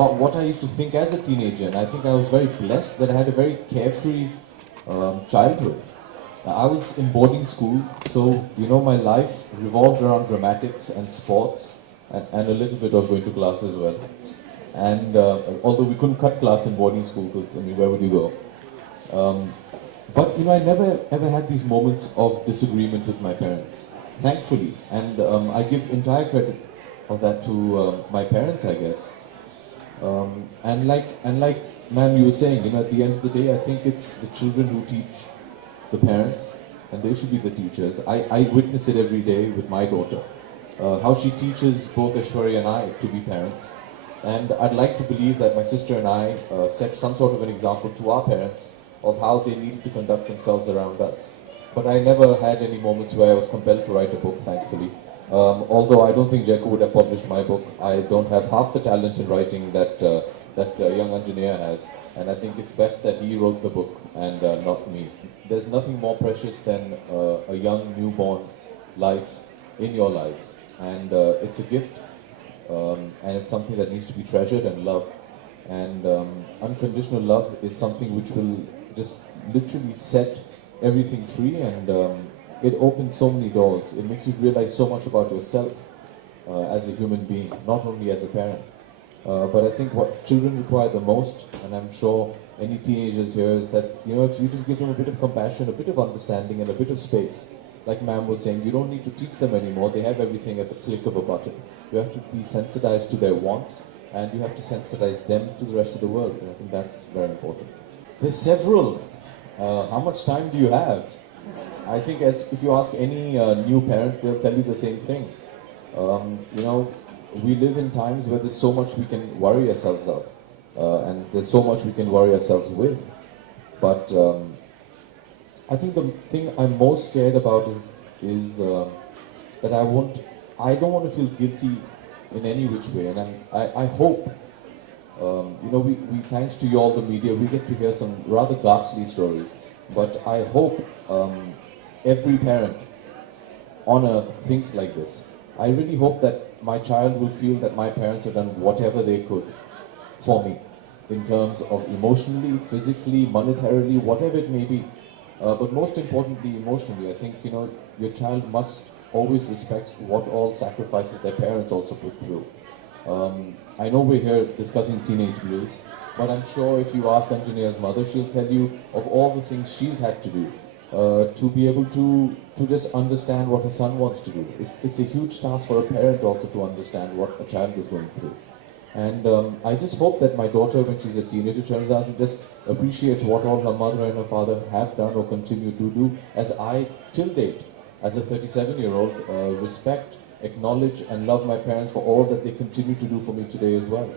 about what I used to think as a teenager, and I think I was very blessed that I had a very carefree childhood. I was in boarding school, so my life revolved around dramatics and sports, and a little bit of going to class as well. And although we couldn't cut class in boarding school, because where would you go? But I never ever had these moments of disagreement with my parents, thankfully, and I give entire credit of that to my parents, I guess. And like ma'am, you were saying, at the end of the day, I think it's the children who teach the parents, and they should be the teachers. I witness it every day with my daughter, how she teaches both Aishwarya and I to be parents. And I'd like to believe that my sister and I set some sort of an example to our parents of how they needed to conduct themselves around us. But I never had any moments where I was compelled to write a book, thankfully. Although I don't think Jeko would have published my book. I don't have half the talent in writing that young Anjaneya has. And I think it's best that he wrote the book and not me. There's nothing more precious than a young newborn life in your lives. And it's a gift. And it's something that needs to be treasured and loved. And unconditional love is something which will just literally set everything free, and it opens so many doors. It makes you realize so much about yourself as a human being, not only as a parent. But I think what children require the most, and I'm sure any teenagers here, is that if you just give them a bit of compassion, a bit of understanding, and a bit of space. Like ma'am was saying, you don't need to teach them anymore. They have everything at the click of a button. You have to be sensitized to their wants, and you have to sensitize them to the rest of the world. And I think that's very important. There's several. How much time do you have? I think if you ask any new parent, they'll tell you the same thing. We live in times where there's so much we can worry ourselves of, and there's so much we can worry ourselves with. But I think the thing I'm most scared about is that I don't want to feel guilty in any which way, and I hope, we thanks to you all, the media, we get to hear some rather ghastly stories, but I hope every parent on earth thinks like this. I really hope that my child will feel that my parents have done whatever they could for me, in terms of emotionally, physically, monetarily, whatever it may be. But most importantly, emotionally, I think, your child must always respect what all sacrifices their parents also put through. I know we're here discussing teenage blues, but I'm sure if you ask Anjaneya's mother, she'll tell you of all the things she's had to do to be able to just understand what her son wants to do. It's a huge task for a parent also to understand what a child is going through. And I just hope that my daughter, when she's a teenager, turns out and just appreciates what all her mother and her father have done or continue to do, as I, till date, as a 37-year-old, respect, acknowledge and love my parents for all that they continue to do for me today as well.